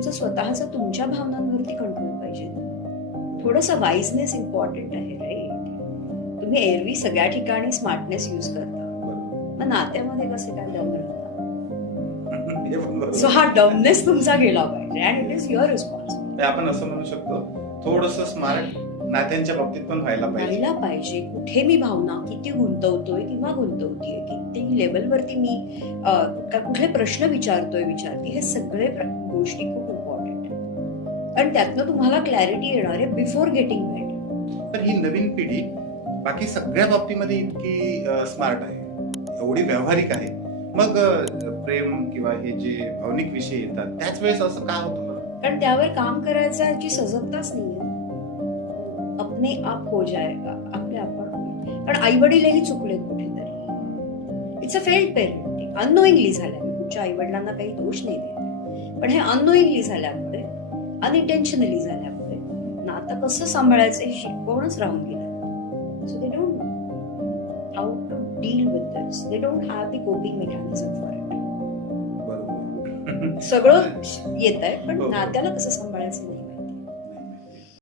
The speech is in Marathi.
तुमचं स्वतःचं तुमच्या भावनांवरती कंट्रोल पाहिजे. थोडंसं वाईजनेस इम्पॉर्टंट आहे, राईट? तुम्ही एरवी सगळ्या ठिकाणी स्मार्टनेस यूज करता, मग नात्यामध्ये कसे काय दम राहता? सो हा डमनेस तुमचा गेला पाहिजे and it is your responsibility. आपण असं म्हणू शकतो थोडंसं स्मार्ट नात्यांच्या बाबतीत पण व्हायला पाहिजे. कुठे मी भावना किती गुंतवतोय किंवा गुंतवतीये, किती लेवलवरती मी कुठले प्रश्न विचारते, हे सगळे गोष्टी खूप इम्पॉर्टंट आहेत. कारण त्यातनं तुम्हाला क्लॅरिटी येणार आहे बिफोर गेटिंग मेड. तर ही नवीन पिढी बाकी सगळ्या बाबतीमध्ये इतकी स्मार्ट आहे, एवढी व्यावहारिक आहे, मग प्रेम किंवा हे जे भावनिक विषय येतात त्याच वेळेस असं का होतं? कारण त्यावर काम करायची सजगताच नाहीये. अपने आप हो जाएगा, आपल्या आपण होईल. कारण आई वडीलही चुकलेत कुठेतरी. It's a failed parenting. Unknowingly झाल्या, तुमच्या आई वडिलांना काही दोष नाही देत, पण हे अननोईंगली झाल्यामुळे, अनइंटेन्शनली झाल्यामुळे नातं कसं सांभाळायचं हे शिकवणच राहून गेलं. So they don't know how to deal with this. They don't have the coping mechanism for it. सगळं येत आहे, पण नात्याला कसं